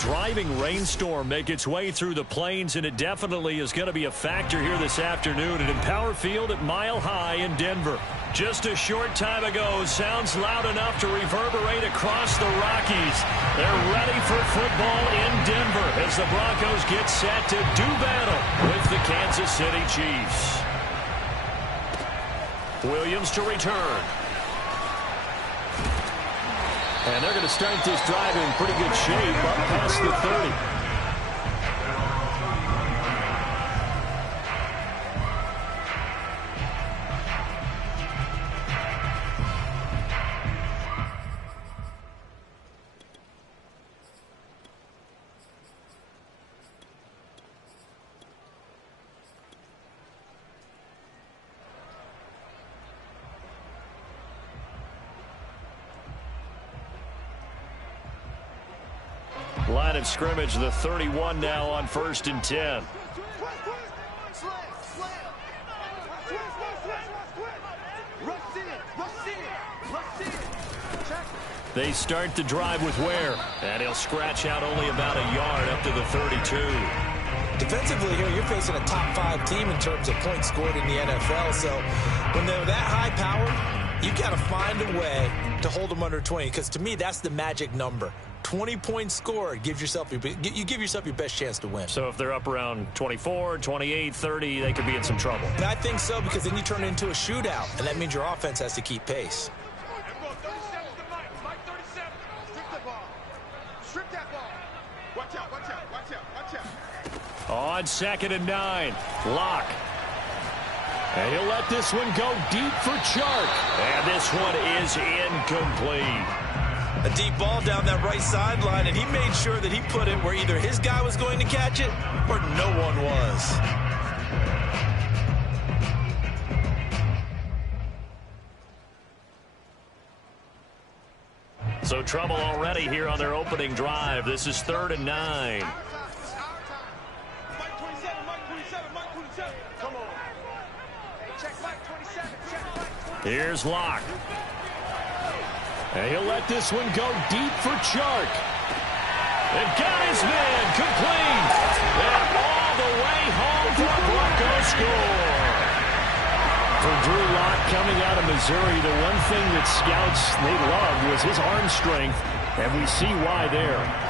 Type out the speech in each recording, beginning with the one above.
driving rainstorm make its way through the plains, and it definitely is going to be a factor here this afternoon at Empower Field at Mile High in Denver. Just a short time ago, sounds loud enough to reverberate across the Rockies. They're ready for football in Denver as the Broncos get set to do battle with the Kansas City Chiefs. Williams to return. And they're going to start this drive in pretty good shape up past the 30. Line of scrimmage, the 31 now on 1st and 10. They start the drive with Ware, and he'll scratch out only about a yard up to the 32. Defensively here, you're facing a top 5 team in terms of points scored in the NFL, so when they're that high powered, you got to find a way to hold them under 20, because to me, that's the magic number. 20 points scored, you give yourself your best chance to win. So if they're up around 24, 28, 30, they could be in some trouble. And I think so, because then you turn it into a shootout, and that means your offense has to keep pace. On 2nd and 9, Locke. And he'll let this one go deep for Chark. And this one is incomplete. A deep ball down that right sideline, and he made sure that he put it where either his guy was going to catch it or no one was. So trouble already here on their opening drive. This is 3rd and 9. Here's Locke. And he'll let this one go deep for Chark. And got his man complete. And all the way home for a Broncos score. For Drew Lock coming out of Missouri, the one thing that scouts they loved was his arm strength, and we see why there.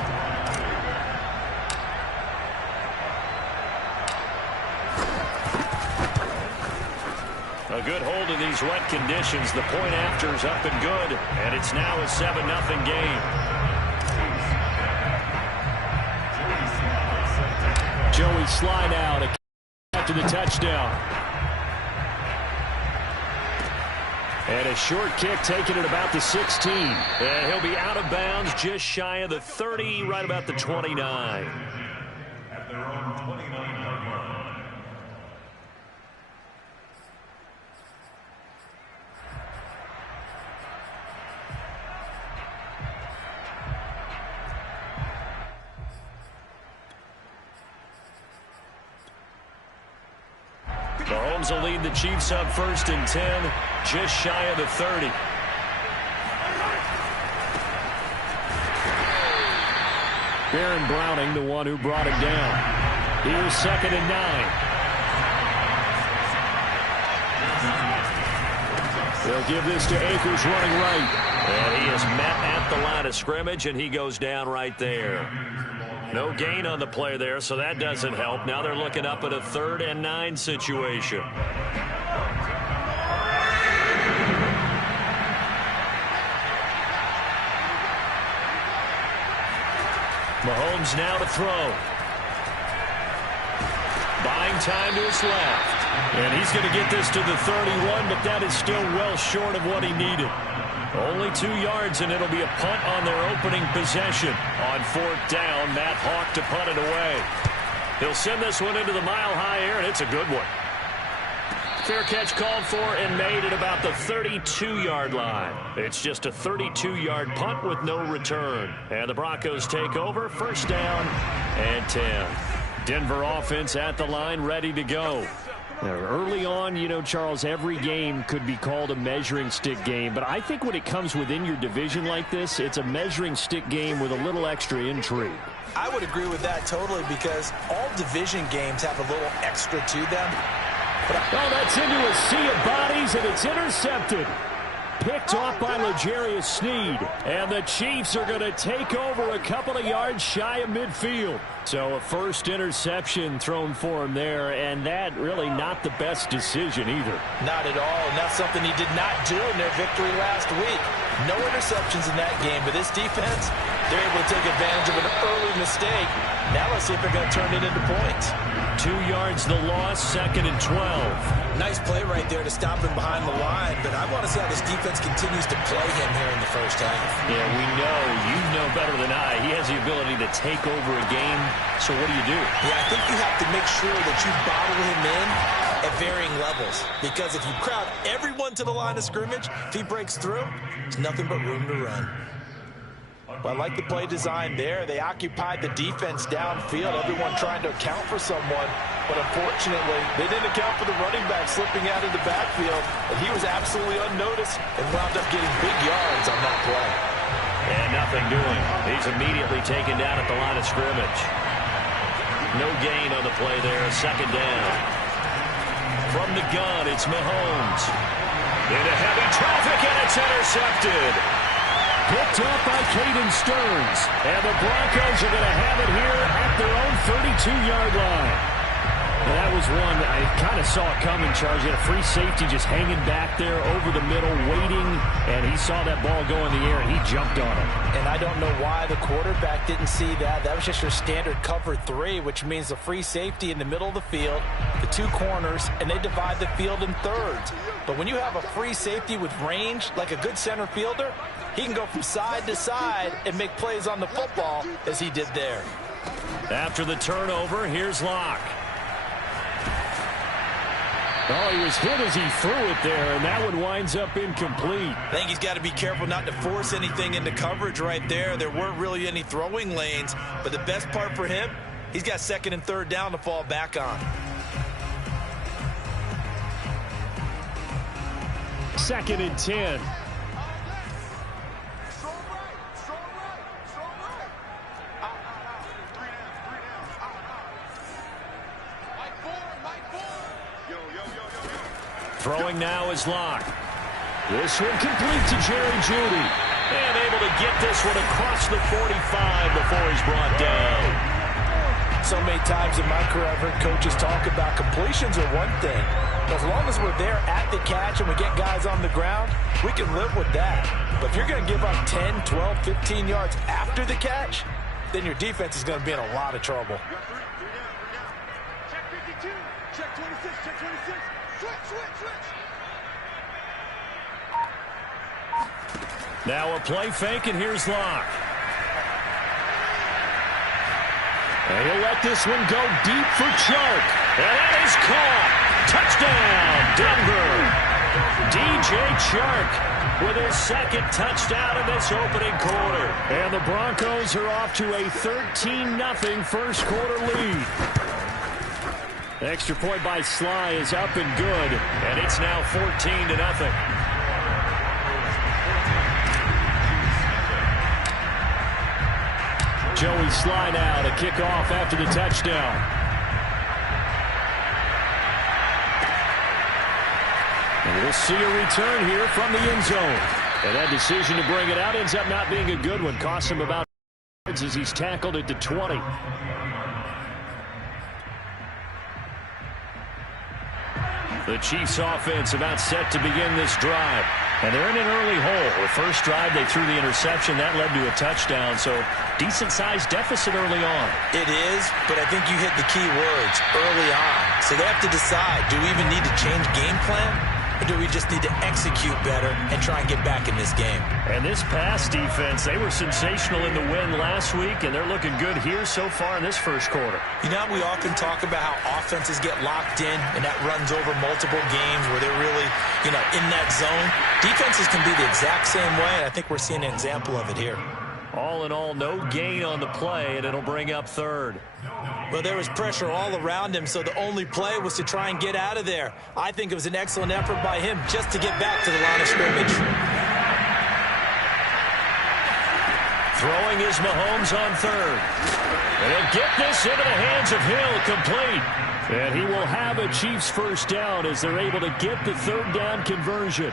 A good hold of these wet conditions. The point after is up and good, and it's now a 7-0 game. Joey slide out after the touchdown. And a short kick taken at about the 16. And he'll be out of bounds just shy of the 30, right about the 29. At their own 29-yard line. Mahomes will lead the Chiefs up 1st and 10, just shy of the 30. Baron Browning, the one who brought it down. Here's 2nd and 9. They'll give this to Akers running right. And he is met at the line of scrimmage, and he goes down right there. No gain on the play there, so that doesn't help. Now they're looking up at a 3rd and 9 situation. Mahomes now to throw. Buying time to his left. And he's going to get this to the 31, but that is still well short of what he needed. Only 2 yards, and it'll be a punt on their opening possession. On 4th down, Matt Hawk to punt it away. He'll send this one into the mile-high air, and it's a good one. Fair catch called for and made at about the 32-yard line. It's just a 32-yard punt with no return. And the Broncos take over, 1st down and 10. Denver offense at the line, ready to go. Now, early on, you know, Charles, every game could be called a measuring stick game. But I think when it comes within your division like this, it's a measuring stick game with a little extra intrigue. I would agree with that totally because all division games have a little extra to them. Oh, that's into a sea of bodies, and it's intercepted. Picked off by L'Jarius Sneed. And the Chiefs are going to take over a couple of yards shy of midfield. So a first interception thrown for him there, and that really not the best decision either. Not at all, and that's something he did not do in their victory last week. No interceptions in that game, but this defense, they're able to take advantage of an early mistake. Now let's see if they're going to turn it into points. 2 yards the loss, 2nd and 12. Nice play right there to stop him behind the line, but I want to see how this defense continues to play him here in the first half. Yeah, we know, you know better than I, he has the ability to take over a game, so what do you do? Yeah, I think you have to make sure that you bottle him in at varying levels, because if you crowd everyone to the line of scrimmage, if he breaks through, there's nothing but room to run. But I like the play design there. They occupied the defense downfield, everyone trying to account for someone. But unfortunately, they didn't account for the running back slipping out of the backfield. And he was absolutely unnoticed and wound up getting big yards on that play. And nothing doing. He's immediately taken down at the line of scrimmage. No gain on the play there. 2nd down. From the gun, it's Mahomes. Into heavy traffic, and it's intercepted. Picked up by Caden Stearns. And the Broncos are going to have it here at their own 32-yard line. And that was one that I kind of saw coming, Charles. He had a free safety just hanging back there over the middle, waiting. And he saw that ball go in the air, and he jumped on it. And I don't know why the quarterback didn't see that. That was just your standard cover 3, which means the free safety in the middle of the field, the 2 corners, and they divide the field in thirds. But when you have a free safety with range, like a good center fielder, he can go from side to side and make plays on the football as he did there. After the turnover, here's Locke. Oh, he was hit as he threw it there, and that one winds up incomplete. I think he's got to be careful not to force anything into coverage right there. There weren't really any throwing lanes, but the best part for him, he's got 2nd and 3rd down to fall back on. 2nd and 10. Throwing now is Locke. This one complete to Jerry Jeudy. And able to get this one across the 45 before he's brought down. So many times in my career, I've heard coaches talk about completions are one thing. As long as we're there at the catch and we get guys on the ground, we can live with that. But if you're going to give up 10, 12, 15 yards after the catch, then your defense is going to be in a lot of trouble. Check 52, check 26, check 26. Switch. Now a play fake, and here's Locke. And he'll let this one go deep for Chark. And that is caught. Touchdown, Denver. DJ Chark with his 2nd touchdown in this opening quarter. And the Broncos are off to a 13-0 first quarter lead. The extra point by Sly is up and good, and it's now 14-0. Joey Sly now to kick off after the touchdown. And we'll see a return here from the end zone. And that decision to bring it out ends up not being a good one. Costs him about yards as he's tackled at the 20. The Chiefs offense about set to begin this drive. And they're in an early hole. The first drive, they threw the interception. That led to a touchdown. So decent-sized deficit early on. It is, but I think you hit the key words, early on. So they have to decide, do we even need to change game plan? Or do we just need to execute better and try and get back in this game? And this pass defense, they were sensational in the win last week, and they're looking good here so far in this first quarter. You know, we often talk about how offenses get locked in, and that runs over multiple games where they're really, in that zone. Defenses can be the exact same way, and I think we're seeing an example of it here. All in all, no gain on the play, and it'll bring up 3rd. Well, there was pressure all around him, so the only play was to try and get out of there. I think it was an excellent effort by him just to get back to the line of scrimmage. Throwing is Mahomes on third. And he'll get this into the hands of Hill, complete. And he will have a Chiefs first down as they're able to get the third down conversion.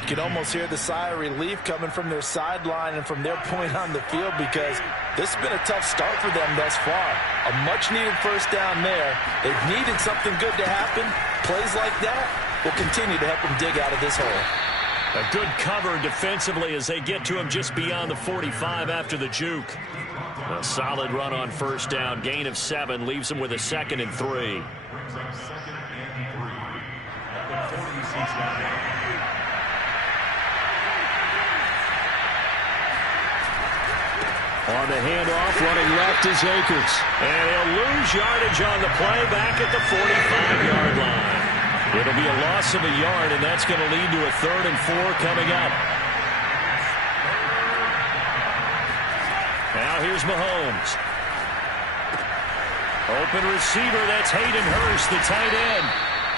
You can almost hear the sigh of relief coming from their sideline and from their point on the field, because this has been a tough start for them thus far. A much-needed first down there. They've needed something good to happen. Plays like that will continue to help them dig out of this hole. A good cover defensively as they get to him just beyond the 45 after the juke. A solid run on first down. Gain of 7 leaves them with a 2nd and 3. On the handoff, running left is Akers. And he'll lose yardage on the play back at the 45-yard line. It'll be a loss of a yard, and that's going to lead to a 3rd and 4 coming up. Now here's Mahomes. Open receiver, that's Hayden Hurst, the tight end.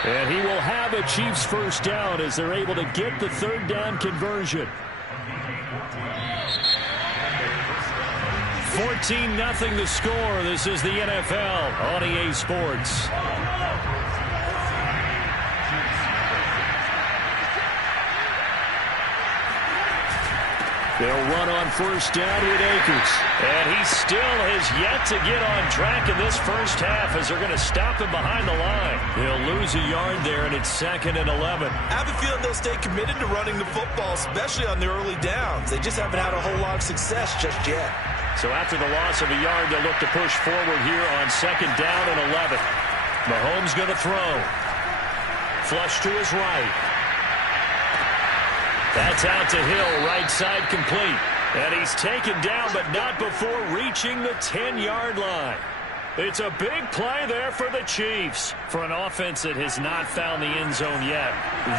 And he will have a Chiefs first down as they're able to get the third down conversion. 14-0 the score. This is the NFL on EA Sports. They'll run on first down with Akers. And he still has yet to get on track in this first half as they're going to stop him behind the line. They'll lose a yard there, and it's 2nd and 11. I have a feeling they'll stay committed to running the football, especially on their early downs. They just haven't had a whole lot of success just yet. So after the loss of a yard, they'll look to push forward here on 2nd down and 11. Mahomes going to throw. Flush to his right. That's out to Hill, right side complete. And he's taken down, but not before reaching the 10-yard line. It's a big play there for the Chiefs. For an offense that has not found the end zone yet,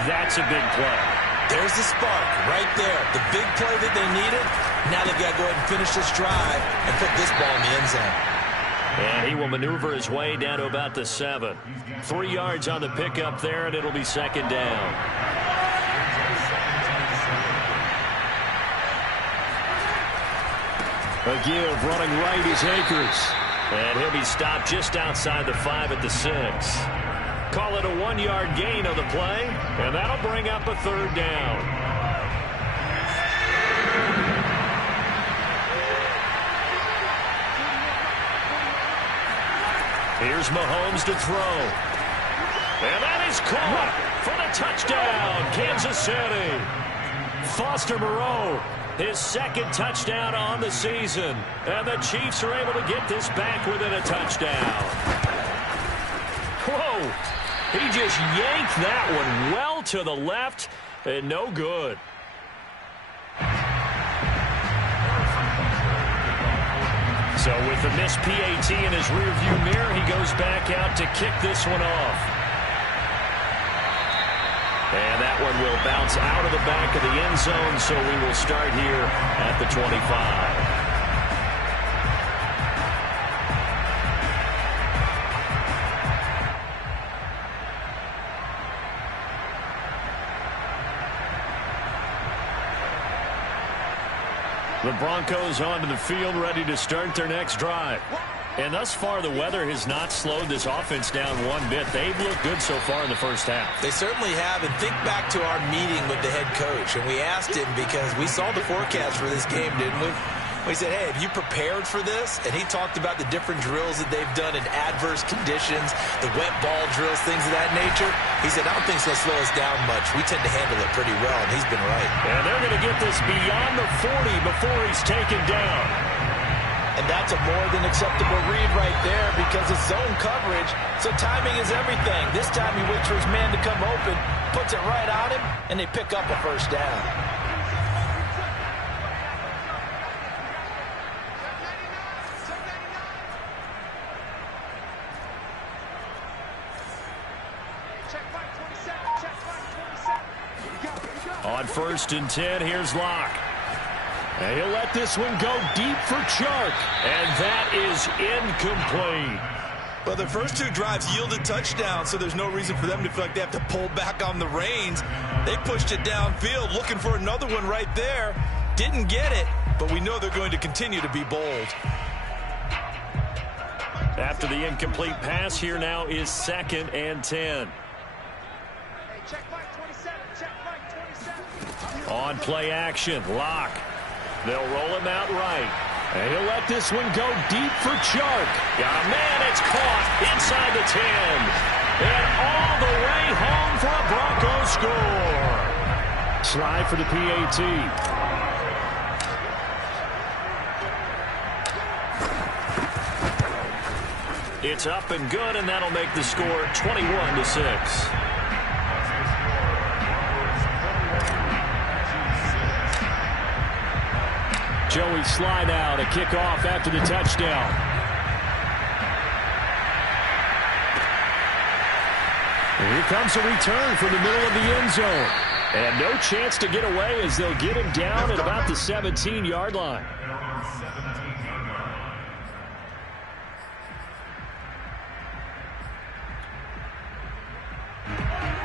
that's a big play. There's the spark right there. The big play that they needed. Now they've got to go ahead and finish this drive and put this ball in the end zone. And he will maneuver his way down to about the 7. 3 yards on the pickup there, and it'll be 2nd down. A give, running right is Akers. And he'll be stopped just outside the 5 at the 6. Call it a 1-yard gain on the play, and that'll bring up a 3rd down. Here's Mahomes to throw. And that is caught for the touchdown, Kansas City. Foster Moreau, his 2nd touchdown on the season. And the Chiefs are able to get this back within a touchdown. Whoa! He just yanked that one well to the left, and no good. So with the missed PAT in his rearview mirror, he goes back out to kick this one off. And that one will bounce out of the back of the end zone, so we will start here at the 25. The Broncos onto the field, ready to start their next drive. And thus far, the weather has not slowed this offense down one bit. They've looked good so far in the first half. They certainly have. And think back to our meeting with the head coach. And we asked him, because we saw the forecast for this game, didn't we? We said, hey, have you prepared for this? And he talked about the different drills that they've done in adverse conditions, the wet ball drills, things of that nature. He said, I don't think it's going to slow us down much. We tend to handle it pretty well, and he's been right. And they're going to get this beyond the 40 before he's taken down. And that's a more than acceptable read right there, because it's zone coverage, so timing is everything. This time he waits for his man to come open, puts it right on him, and they pick up a first down. On 1st and 10, here's Locke. And he'll let this one go deep for Chark. And that is incomplete. Well, their first 2 drives yielded touchdowns, so there's no reason for them to feel like they have to pull back on the reins. They pushed it downfield, looking for another one right there. Didn't get it. but we know they're going to continue to be bold. After the incomplete pass, here now is 2nd and 10. On play action, Locke. They'll roll him out right. And he'll let this one go deep for Chark. Got a man, it's caught inside the 10. And all the way home for a Broncos score. Slide for the PAT. It's up and good, and that'll make the score 21-6. Joey slide out, a kickoff after the touchdown. And here comes a return from the middle of the end zone. And no chance to get away as they'll get him down at about the 17-yard line.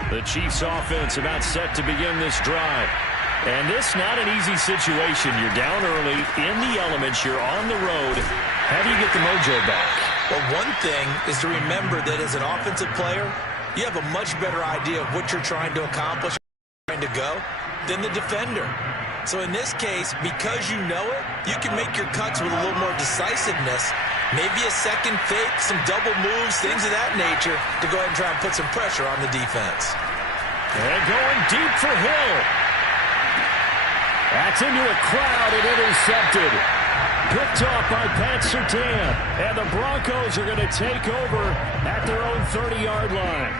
The Chiefs offense about set to begin this drive. And this not an easy situation. You're down early, in the elements, you're on the road. How do you get the mojo back? Well, one thing is to remember that as an offensive player, you have a much better idea of what you're trying to accomplish, trying to go, than the defender. So in this case, because you know it, you can make your cuts with a little more decisiveness. Maybe a second fake, some double moves, things of that nature to go ahead and try and put some pressure on the defense. And going deep for Hill. That's into a crowd and intercepted. Picked off by Pat Surtain. And the Broncos are going to take over at their own 30-yard line.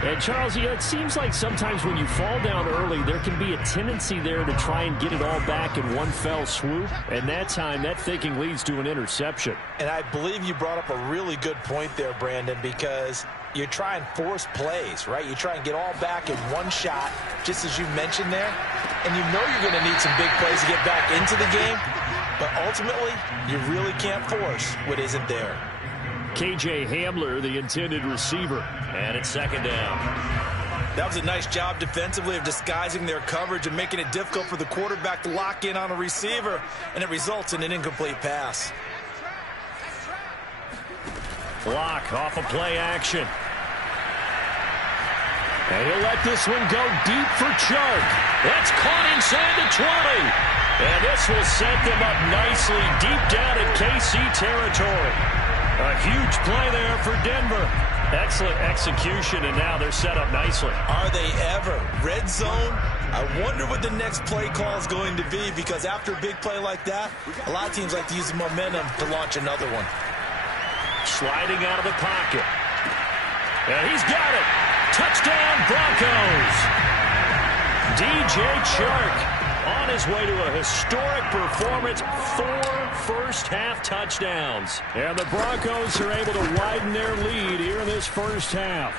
And, Charles, it seems like sometimes when you fall down early, there can be a tendency there to try and get it all back in one fell swoop. And that time, that thinking leads to an interception. And I believe you brought up a really good point there, Brandon, because you try and force plays, right? You try and get all back in one shot, just as you mentioned there. And you know you're going to need some big plays to get back into the game. But ultimately, you really can't force what isn't there. KJ Hamler, the intended receiver. And it's 2nd down. That was a nice job defensively of disguising their coverage and making it difficult for the quarterback to lock in on a receiver. And it results in an incomplete pass. Block off a play action. And he'll let this one go deep for Chark. That's caught inside the 20. And this will set them up nicely deep down in KC territory. A huge play there for Denver. Excellent execution, and now they're set up nicely. Are they ever? Red zone? I wonder what the next play call is going to be, because after a big play like that, a lot of teams like to use the momentum to launch another one. Sliding out of the pocket. And he's got it. Touchdown, Broncos. DJ Chark on his way to a historic performance. 4 first-half touchdowns. And the Broncos are able to widen their lead here in this first half.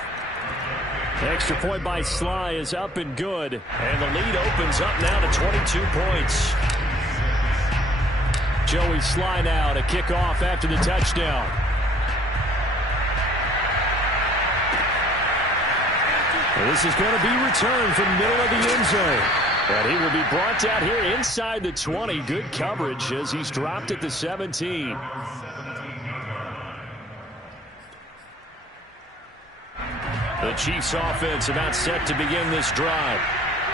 Extra point by Sly is up and good. And the lead opens up now to 22 points. Joey Sly now to kick off after the touchdown. And this is going to be returned from the middle of the end zone. And he will be brought out here inside the 20. Good coverage as he's dropped at the 17. The Chiefs offense about set to begin this drive.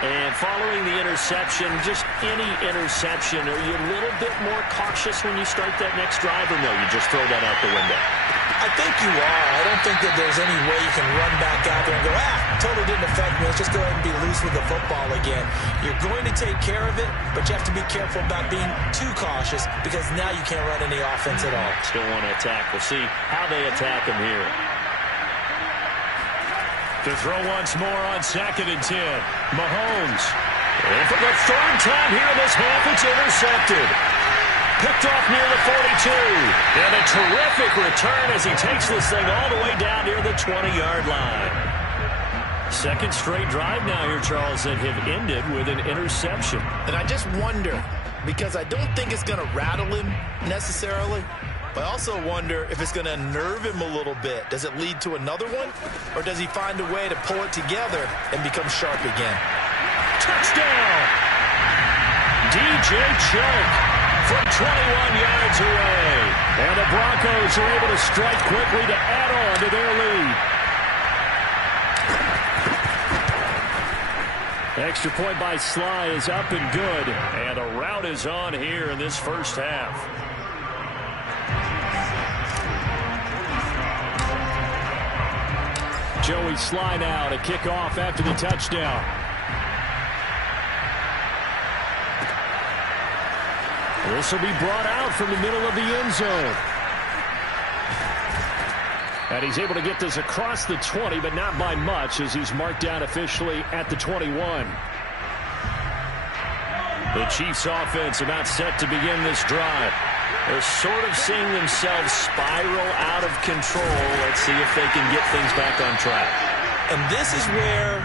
And following the interception, just any interception, are you a little bit more cautious when you start that next drive, or no, you just throw that out the window? I think you are. I don't think that there's any way you can run back out there and go, totally didn't affect me. Let's just go ahead and be loose with the football again. You're going to take care of it, but you have to be careful about being too cautious, because now you can't run any offense at all. Still want to attack. We'll see how they attack him here. To throw once more on 2nd and 10. Mahomes. And for the 3rd time here in this half, it's intercepted. Picked off near the 42. And a terrific return as he takes this thing all the way down near the 20-yard line. 2nd straight drive now here, Charles, that have ended with an interception. And I just wonder, because I don't think it's going to rattle him necessarily, but I also wonder if it's going to nerve him a little bit. Does it lead to another one? Or does he find a way to pull it together and become sharp again? Touchdown! DJ Chark. from 21 yards away. And the Broncos are able to strike quickly to add on to their lead. Extra point by Sly is up and good. And a rout is on here in this first half. Joey Sly now to kick off after the touchdown. This will be brought out from the middle of the end zone. And he's able to get this across the 20, but not by much, as he's marked down officially at the 21. The Chiefs offense about set to begin this drive. They're sort of seeing themselves spiral out of control. Let's see if they can get things back on track. And this is where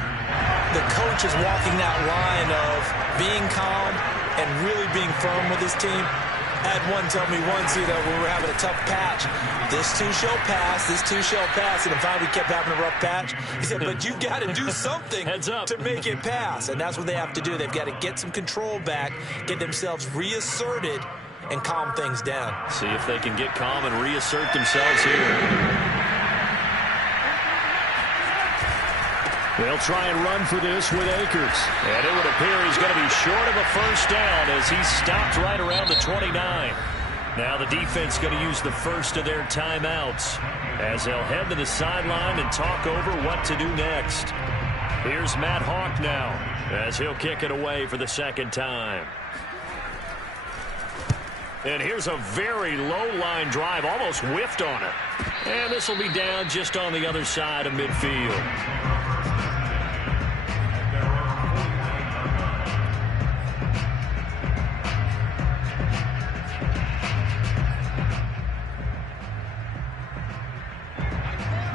the coach is walking that line of being calm and really being firm with his team. I had one tell me once, when we were having a tough patch, this too shall pass, this too shall pass. And finally we kept having a rough patch. He said, but you've got to do something to make it pass. And that's what they have to do. They've got to get some control back, get themselves reasserted, and calm things down. See if they can get calm and reassert themselves here. They'll try and run for this with Akers. And it would appear he's going to be short of a first down as he's stopped right around the 29. Now the defense going to use the first of their timeouts as they'll head to the sideline and talk over what to do next. Here's Matt Hawk now as he'll kick it away for the second time. And here's a very low-line drive, almost whiffed on it. And this will be down just on the other side of midfield.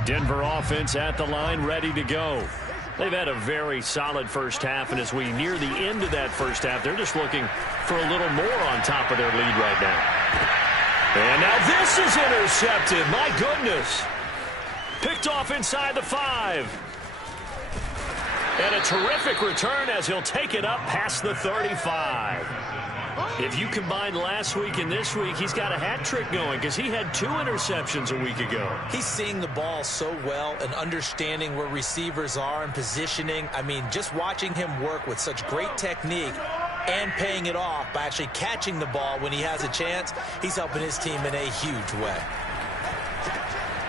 Denver offense at the line, ready to go. They've had a very solid first half, and as we near the end of that first half, they're just looking for a little more on top of their lead right now. And now this is intercepted. My goodness. Picked off inside the 5. And a terrific return as he'll take it up past the 35. If you combine last week and this week, he's got a hat trick going because he had 2 interceptions a week ago. He's seeing the ball so well and understanding where receivers are and positioning. I mean, just watching him work with such great technique and paying it off by actually catching the ball when he has a chance, he's helping his team in a huge way.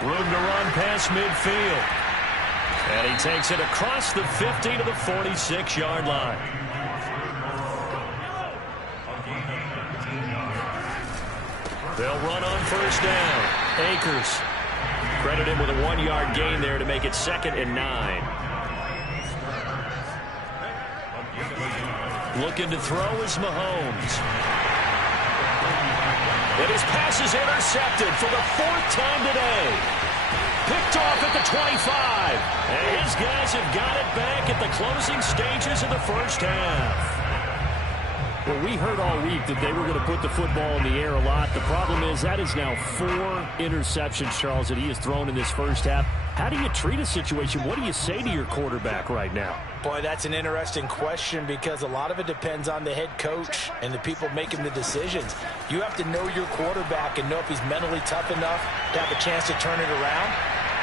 Room to run past midfield. And he takes it across the 50 to the 46-yard line. They'll run on first down. Akers. Credit him with a 1-yard gain there to make it 2nd and 9. Looking to throw is Mahomes. And his pass is intercepted for the 4th time today. Picked off at the 25. And his guys have got it back at the closing stages of the first half. Well, we heard all week that they were going to put the football in the air a lot. The problem is that is now 4 interceptions, Charles, that he has thrown in this first half. How do you treat a situation? What do you say to your quarterback right now? Boy, that's an interesting question because a lot of it depends on the head coach and the people making the decisions. You have to know your quarterback and know if he's mentally tough enough to have a chance to turn it around,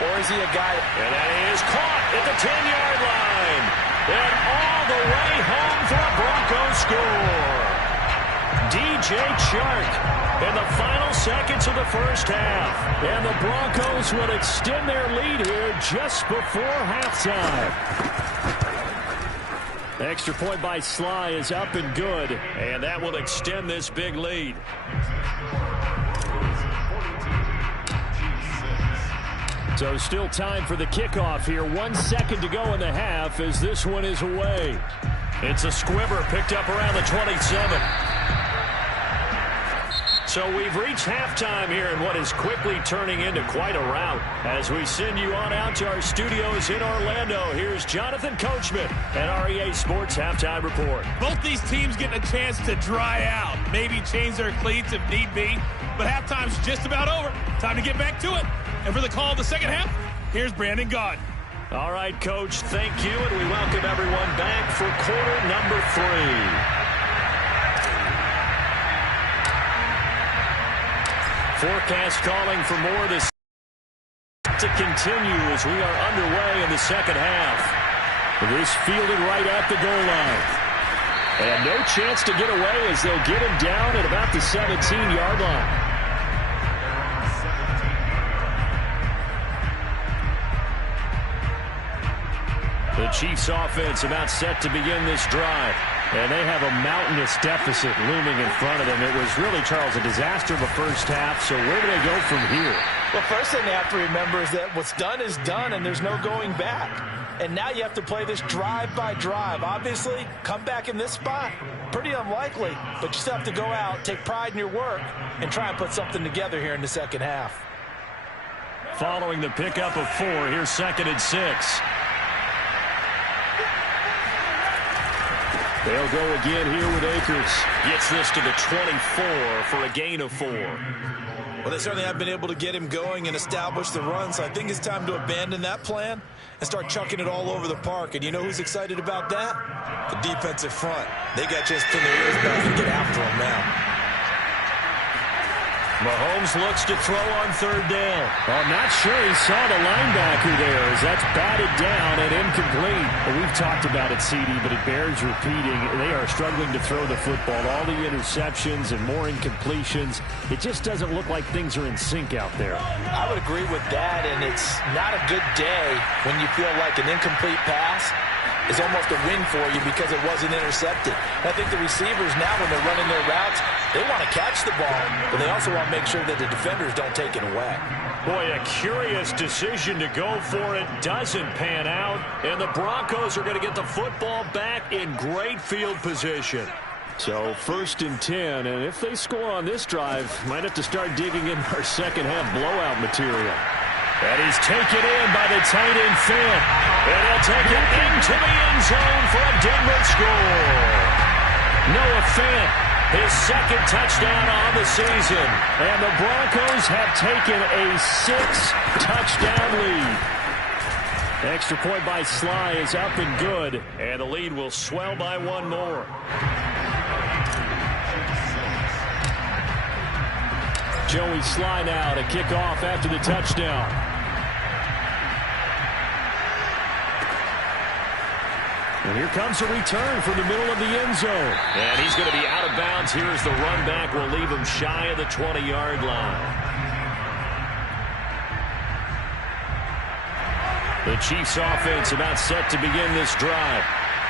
or is he a guy... And that is caught at the 10-yard line. And all the way home for a Broncos score. DJ Chark in the final seconds of the first half. And the Broncos will extend their lead here just before halftime. Extra point by Sly is up and good. And that will extend this big lead. So still time for the kickoff here. 1 second to go in the half as this one is away. It's a squibber picked up around the 27. So we've reached halftime here in what is quickly turning into quite a rout. As we send you on out to our studios in Orlando, here's Jonathan Coachman and REA Sports Halftime Report. Both these teams getting a chance to dry out, maybe change their cleats if need be. But halftime's just about over. Time to get back to it. And for the call of the second half, here's Brandon Gaudin. All right, Coach, thank you, and we welcome everyone back for quarter number 3. forecast calling for more of this to continue as we are underway in the second half. This fielded right at the goal line. And no chance to get away as they'll get him down at about the 17-yard line. The Chiefs offense about set to begin this drive. And they have a mountainous deficit looming in front of them. It was really, Charles, a disaster the first half. So where do they go from here? Well, first thing they have to remember is that what's done is done, and there's no going back. And now you have to play this drive by drive. Obviously, come back in this spot, pretty unlikely. But you still have to go out, take pride in your work, and try and put something together here in the second half. Following the pickup of 4, here's 2nd and 6. They'll go again here with Akers. Gets this to the 24 for a gain of 4. Well, they certainly have been able to get him going and establish the run, so I think it's time to abandon that plan and start chucking it all over the park. And you know who's excited about that? The defensive front. They got just pin their ears back and get after him now. Mahomes looks to throw on 3rd down. I'm not sure he saw the linebacker there as that's batted down and incomplete. Well, we've talked about it, CD, but it bears repeating. They are struggling to throw the football. All the interceptions and more incompletions. It just doesn't look like things are in sync out there. I would agree with that, and it's not a good day when you feel like an incomplete pass is almost a win for you because it wasn't intercepted. And I think the receivers now, when they're running their routes, they want to catch the ball, but they also want to make sure that the defenders don't take it away. Boy, a curious decision to go for it. Doesn't pan out, and the Broncos are going to get the football back in great field position. So 1st and 10, and if they score on this drive, might have to start digging in our second half blowout material. And he's taken in by the tight end Finn. And he'll take it into the end zone for a Denver score. Noah Finn, his 2nd touchdown on the season. And the Broncos have taken a 6-touchdown lead. Extra point by Sly is up and good. And the lead will swell by 1 more. Joey Sly now to kick off after the touchdown. And here comes a return from the middle of the end zone. And he's going to be out of bounds. Here's the run back. Will leave him shy of the 20-yard line. The Chiefs offense about set to begin this drive.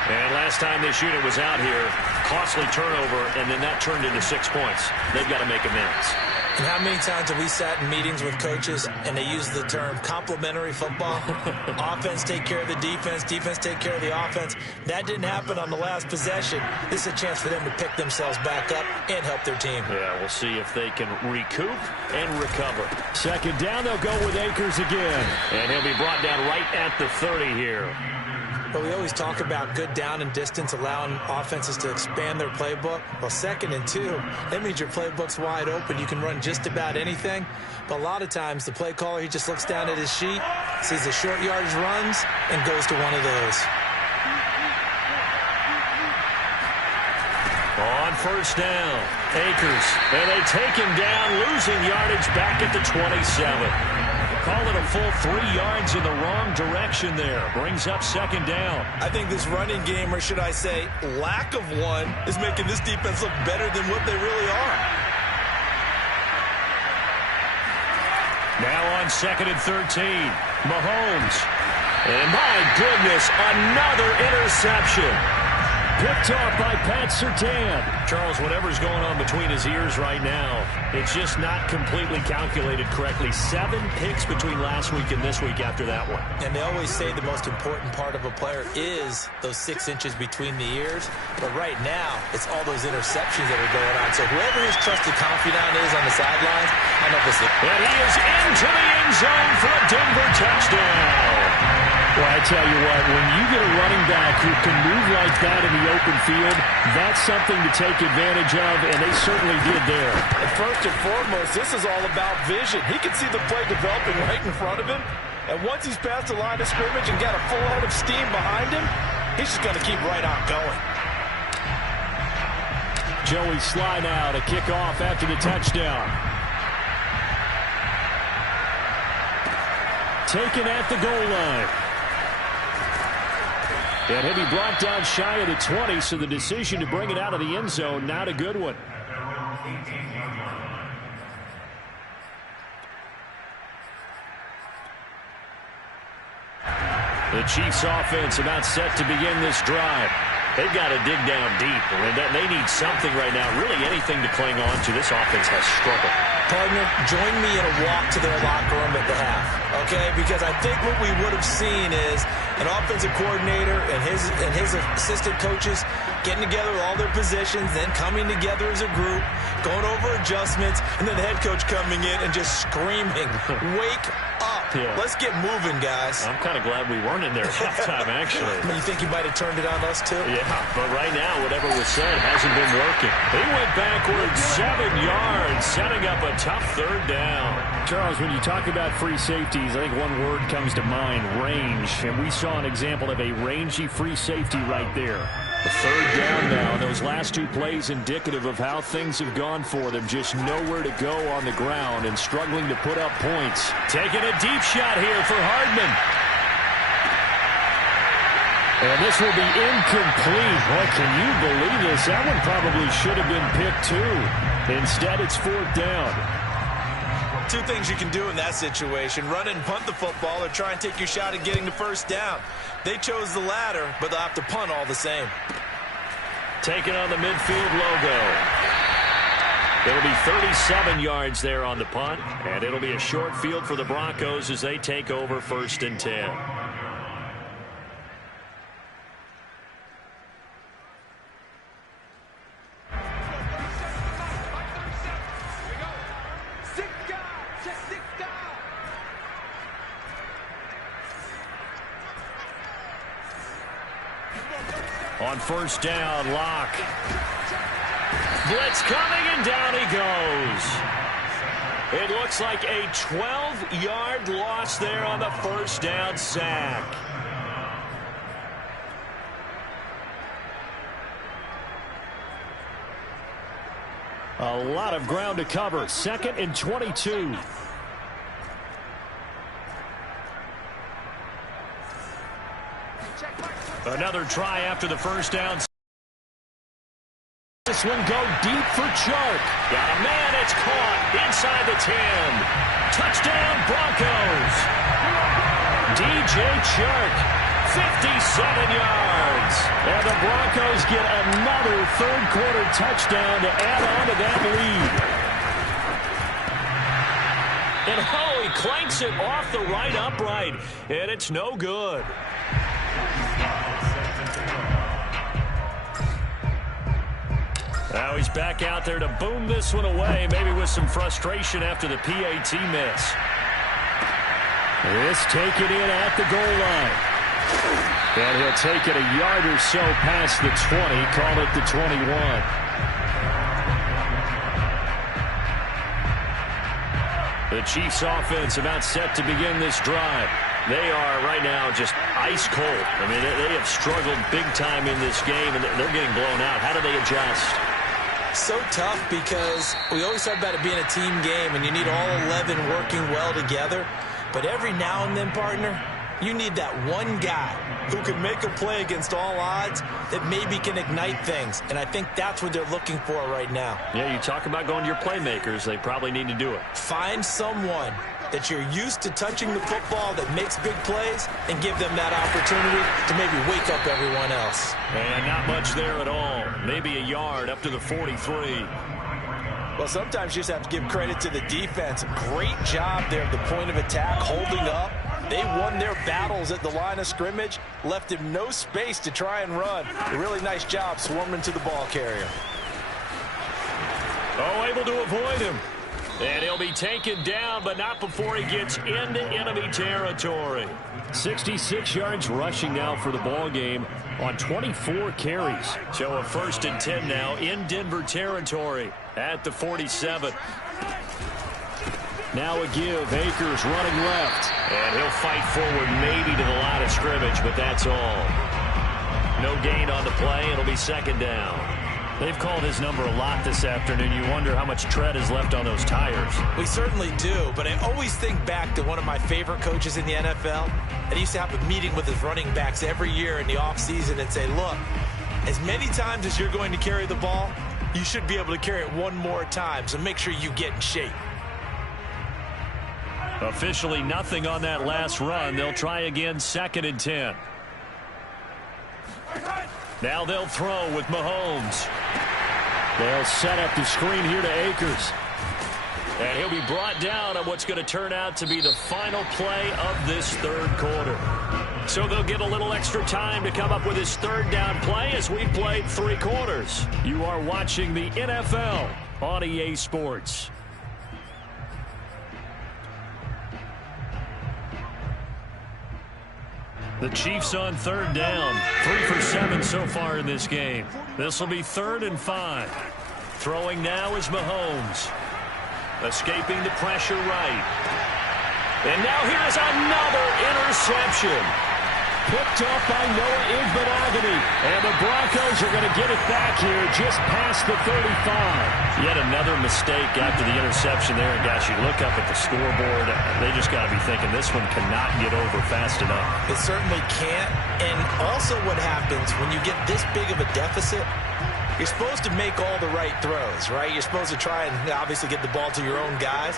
And last time this unit was out here, costly turnover, and then that turned into 6 points. They've got to make amends. And how many times have we sat in meetings with coaches and they use the term complementary football? Offense take care of the defense, defense take care of the offense. That didn't happen on the last possession. This is a chance for them to pick themselves back up and help their team. Yeah, we'll see if they can recoup and recover. 2nd down, they'll go with Akers again. And he'll be brought down right at the 30 here. But we always talk about good down and distance, allowing offenses to expand their playbook. Well, 2nd and 2, that means your playbook's wide open. You can run just about anything. But a lot of times, the play caller, he just looks down at his sheet, sees the short yardage runs, and goes to one of those. On 1st down, Akers. And they take him down, losing yardage back at the 27. Call it a full 3 yards in the wrong direction there. Brings up 2nd down. I think this running game, or should I say lack of one, is making this defense look better than what they really are. Now on 2nd and 13, Mahomes. And my goodness, another interception. Picked off by Pat Surtain. Charles, whatever's going on between his ears right now, it's just not completely calculated correctly. 7 picks between last week and this week after that one. And they always say the most important part of a player is those 6 inches between the ears. But right now, it's all those interceptions that are going on. So whoever his trusted confidant is on the sidelines, I know this. And he is into the end zone for a Denver touchdown. Well, I tell you what, when you get a running back who can move like that in the open field, that's something to take advantage of, and they certainly did there. And first and foremost, this is all about vision. He can see the play developing right in front of him, and once he's past the line of scrimmage and got a full head of steam behind him, he's just going to keep right on going. Joey Sly now to kick off after the touchdown. taken at the goal line. And he'll be brought down shy of the 20, so the decision to bring it out of the end zone, not a good one. The Chiefs offense about set to begin this drive. They've got to dig down deep. They need something right now, really anything to cling on to. This offense has struggled. Partner, join me in a walk to their locker room at the half, okay? Because I think what we would have seen is an offensive coordinator and his assistant coaches getting together with all their positions, then coming together as a group, going over adjustments, and then the head coach coming in and just screaming, wake up. Yeah. Let's get moving, guys. I'm kind of glad we weren't in there at halftime, actually. You think you might have turned it on us, too? Yeah, but right now, whatever was said hasn't been working. He went backwards 7 yards, setting up a tough third down. Charles, when you talk about free safeties, I think one word comes to mind, range. And we saw an example of a rangy free safety right there. The third down now. Those last two plays indicative of how things have gone for them. Just nowhere to go on the ground and struggling to put up points. Taking a deep shot here for Hardman. And this will be incomplete. Boy, can you believe this? That one probably should have been picked too. Instead, it's fourth down. Two things you can do in that situation: run and punt the football, or try and take your shot at getting the first down. They chose the latter, but they'll have to punt all the same. Taking on the midfield logo. It'll be 37 yards there on the punt, and it'll be a short field for the Broncos as they take over 1st and 10. On 1st down, Locke. Blitz coming, and down he goes. It looks like a 12-yard loss there on the 1st down sack. A lot of ground to cover. 2nd and 22. Another try after the 1st down. This one go deep for Chark. Got a man, it's caught inside the 10. Touchdown Broncos. DJ Chark, 57 yards. And the Broncos get another third-quarter touchdown to add on to that lead. And he clanks it off the right upright, and it's no good. Now he's back out there to boom this one away, maybe with some frustration after the PAT miss. This taken in at the goal line. And he'll take it a yard or so past the 20, call it the 21. The Chiefs offense about set to begin this drive. They are right now just ice cold. I mean, they have struggled big time in this game, and they're getting blown out. How do they adjust? So tough, because we always talk about it being a team game, and you need all 11 working well together. But every now and then, partner, you need that one guy who can make a play against all odds that maybe can ignite things. And I think that's what they're looking for right now. Yeah, you talk about going to your playmakers. They probably need to do it. Find someone that you're used to touching the football that makes big plays and give them that opportunity to maybe wake up everyone else. And not much there at all. Maybe a yard up to the 43. Well, sometimes you just have to give credit to the defense. Great job there at the point of attack, holding up. They won their battles at the line of scrimmage, left him no space to try and run. A really nice job swarming to the ball carrier. Oh, able to avoid him. And he'll be taken down, but not before he gets into enemy territory. 66 yards rushing now for the ball game on 24 carries. So a 1st and 10 now in Denver territory at the 47. Now a give. Akers running left. And he'll fight forward maybe to the line of scrimmage, but that's all. No gain on the play. It'll be 2nd down. They've called his number a lot this afternoon. You wonder how much tread is left on those tires. We certainly do, but I always think back to one of my favorite coaches in the NFL. And he used to have a meeting with his running backs every year in the offseason and say, look, as many times as you're going to carry the ball, you should be able to carry it one more time, so make sure you get in shape. Officially nothing on that last run. They'll try again, 2nd and 10. Now they'll throw with Mahomes. They'll set up the screen here to Akers. And he'll be brought down on what's going to turn out to be the final play of this 3rd quarter. So they'll get a little extra time to come up with his 3rd down play as we played 3 quarters. You are watching the NFL on EA Sports. The Chiefs on 3rd down. 3 for 7 so far in this game. This will be 3rd and 5. Throwing now is Mahomes. Escaping the pressure right. And now here's another interception. Picked off by Noah Igbenogany. And the Broncos are going to get it back here just past the 35. Yet another mistake after the interception there. And guys, you look up at the scoreboard, they just got to be thinking this one cannot get over fast enough. It certainly can't. And also what happens when you get this big of a deficit, you're supposed to make all the right throws, right? You're supposed to try and obviously get the ball to your own guys.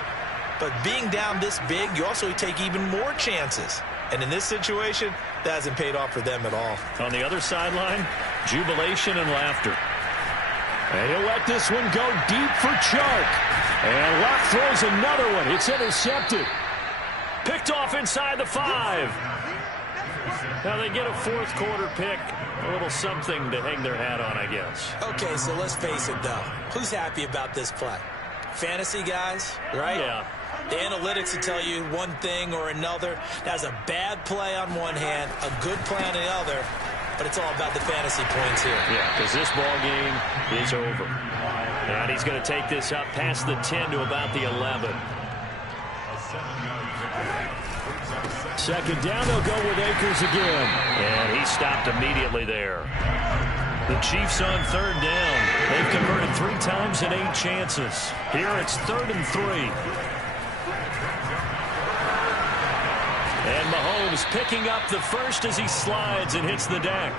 But being down this big, you also take even more chances. And in this situation, that hasn't paid off for them at all. On the other sideline, jubilation and laughter. And he'll let this one go deep for Chark. And Locke throws another one. It's intercepted. Picked off inside the 5. Now they get a 4th quarter pick. A little something to hang their hat on, I guess. Okay, so let's face it, though. Who's happy about this play? Fantasy guys, right? Yeah. The analytics will tell you one thing or another. That's a bad play on one hand, a good play on the other, but it's all about the fantasy points here. Yeah, because this ball game is over. And he's going to take this up past the 10 to about the 11. 2nd down, they'll go with Akers again. And he stopped immediately there. The Chiefs on 3rd down. They've converted 3 times in 8 chances. Here it's 3rd and 3. And Mahomes picking up the first as he slides and hits the deck.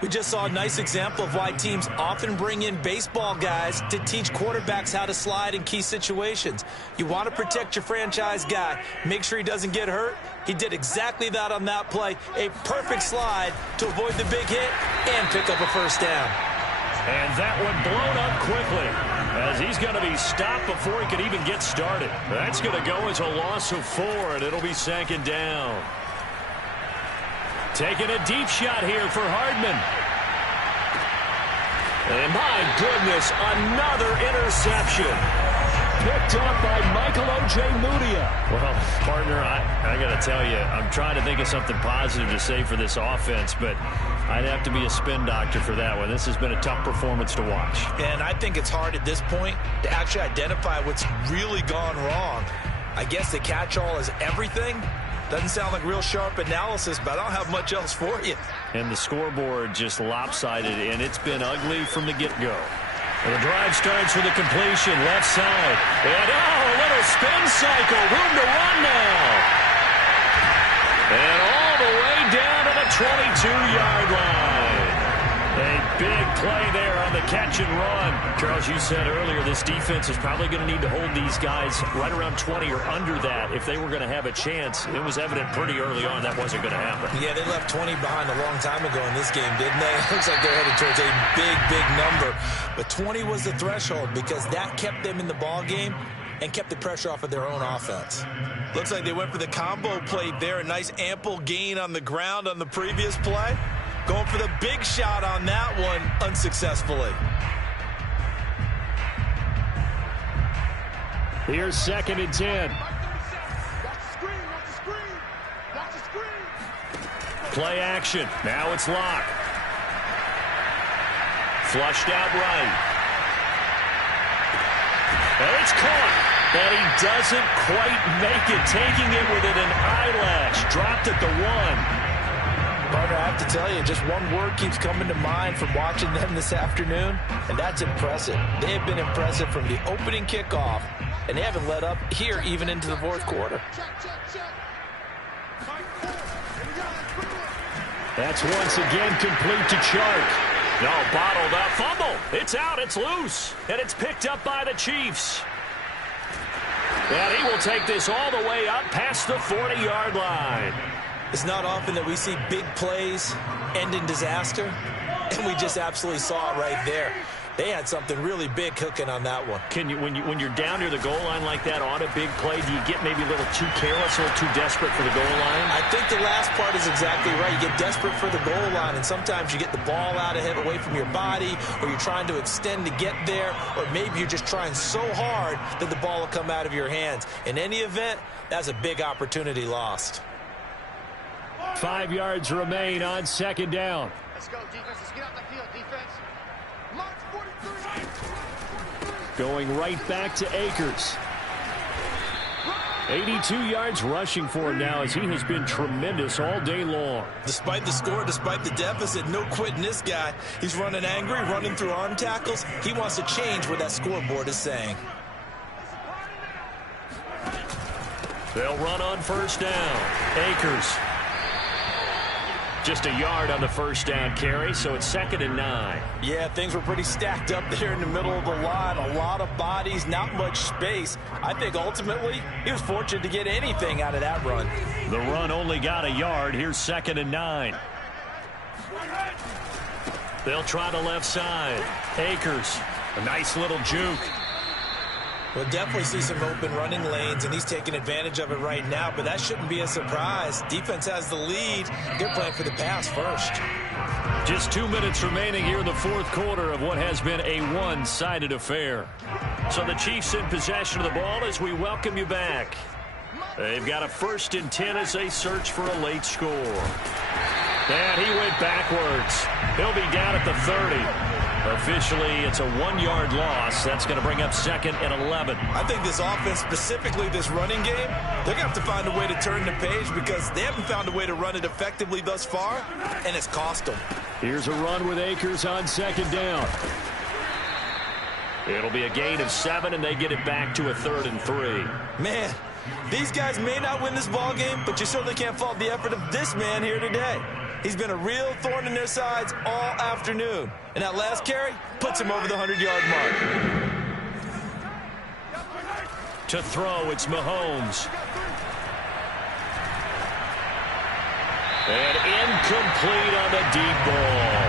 We just saw a nice example of why teams often bring in baseball guys to teach quarterbacks how to slide in key situations. You want to protect your franchise guy. Make sure he doesn't get hurt. He did exactly that on that play. A perfect slide to avoid the big hit and pick up a 1st down. And that one blown up quickly as he's going to be stopped before he could even get started. That's going to go as a loss of 4, and it'll be 2nd down. Taking a deep shot here for Hardman. And my goodness, another interception. Picked up by Michael O.J. Mudia. Well, partner, I got to tell you, I'm trying to think of something positive to say for this offense, but I'd have to be a spin doctor for that one. This has been a tough performance to watch. And I think it's hard at this point to actually identify what's really gone wrong. I guess the catch-all is everything. Doesn't sound like real sharp analysis, but I don't have much else for you. And the scoreboard just lopsided, and it's been ugly from the get-go. And the drive starts with a completion, left side. And, a little spin cycle. Room to run now. And all the way down to the 22-yard line. A big play there on the catch and run. Charles, you said earlier this defense is probably going to need to hold these guys right around 20 or under that if they were going to have a chance. It was evident pretty early on that wasn't going to happen. Yeah, they left 20 behind a long time ago in this game, didn't they? It looks like they're headed towards a big number. But 20 was the threshold because that kept them in the ball game and kept the pressure off of their own offense. Looks like they went for the combo play there. A nice ample gain on the ground on the previous play. Going for the big shot on that one unsuccessfully. Here's 2nd and 10. Play action. Now it's Locke. Flushed out right. And it's caught. And he doesn't quite make it. Taking it within an eyelash. Dropped at the 1. Partner, I have have to tell you, just one word keeps coming to mind from watching them this afternoon, and that's impressive. They have been impressive from the opening kickoff, and they haven't let up here even into the fourth quarter. That's once again complete to Chark. No, bottled up. Fumble. It's out. It's loose. And it's picked up by the Chiefs. And he will take this all the way up past the 40-yard line. It's not often that we see big plays end in disaster, and we just absolutely saw it right there. They had something really big cooking on that one. Can you, when you're down near the goal line like that on a big play, do you get maybe a little too careless, a little too desperate for the goal line? I think the last part is exactly right. You get desperate for the goal line, and sometimes you get the ball out ahead away from your body, or you're trying to extend to get there, or maybe you're just trying so hard that the ball will come out of your hands. In any event, that's a big opportunity lost. 5 yards remain on second down. Let's go, defense. Let's get out the field, defense. March 43. Going right back to Akers. 82 yards rushing for him now as he has been tremendous all day long. Despite the score, despite the deficit, no quitting this guy. He's running angry, running through arm tackles. He wants to change what that scoreboard is saying. They'll run on first down. Akers. Just a yard on the first down carry, so it's 2nd and 9. Yeah, things were pretty stacked up there in the middle of the line. A lot of bodies, not much space. I think ultimately he was fortunate to get anything out of that run. The run only got a yard. Here's 2nd and 9. They'll try the left side. Akers, a nice little juke. We'll definitely see some open running lanes, and he's taking advantage of it right now, but that shouldn't be a surprise. Defense has the lead. They're playing for the pass first. Just 2 minutes remaining here in the fourth quarter of what has been a one-sided affair. So the Chiefs in possession of the ball as we welcome you back. They've got a 1st and 10 as they search for a late score. And he went backwards. He'll be down at the 30. Officially, it's a 1-yard loss. That's going to bring up 2nd and 11. I think this offense, specifically this running game, they're going to have to find a way to turn the page because they haven't found a way to run it effectively thus far, and it's cost them. Here's a run with Akers on 2nd down. It'll be a gain of 7, and they get it back to a 3rd and 3. Man, these guys may not win this ball game, but you certainly can't fault the effort of this man here today. He's been a real thorn in their sides all afternoon. And that last carry puts him over the 100-yard mark. To throw, it's Mahomes. And incomplete on the deep ball.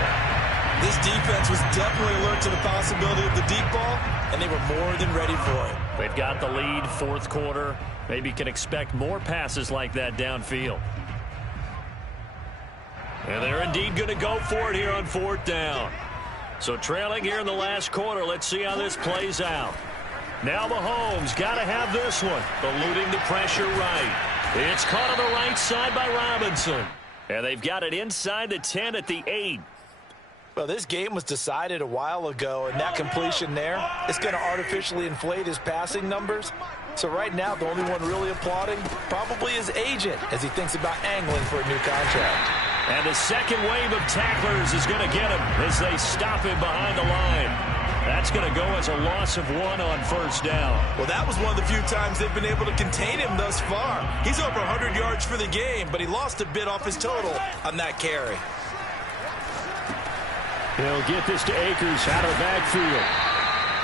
This defense was definitely alert to the possibility of the deep ball, and they were more than ready for it. They've got the lead, fourth quarter. Maybe can expect more passes like that downfield. And they're indeed going to go for it here on 4th down. So trailing here in the last quarter, let's see how this plays out. Now Mahomes got to have this one, eluding the pressure right. It's caught on the right side by Robinson. And they've got it inside the 10 at the 8. Well, this game was decided a while ago, and that completion there is going to artificially inflate his passing numbers. So right now, the only one really applauding probably his agent as he thinks about angling for a new contract. And the second wave of tacklers is going to get him as they stop him behind the line. That's going to go as a loss of 1 on first down. Well, that was one of the few times they've been able to contain him thus far. He's over 100 yards for the game, but he lost a bit off his total on that carry. He'll get this to Akers out of the backfield.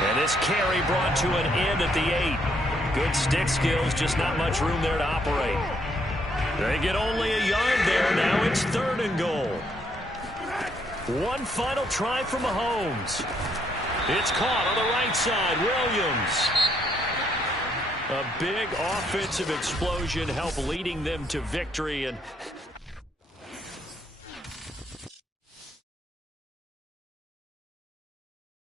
And this carry brought to an end at the 8. Good stick skills, just not much room there to operate. They get only a yard there. Now it's 3rd and goal. One final try for Mahomes. It's caught on the right side. Williams. A big offensive explosion helped leading them to victory. And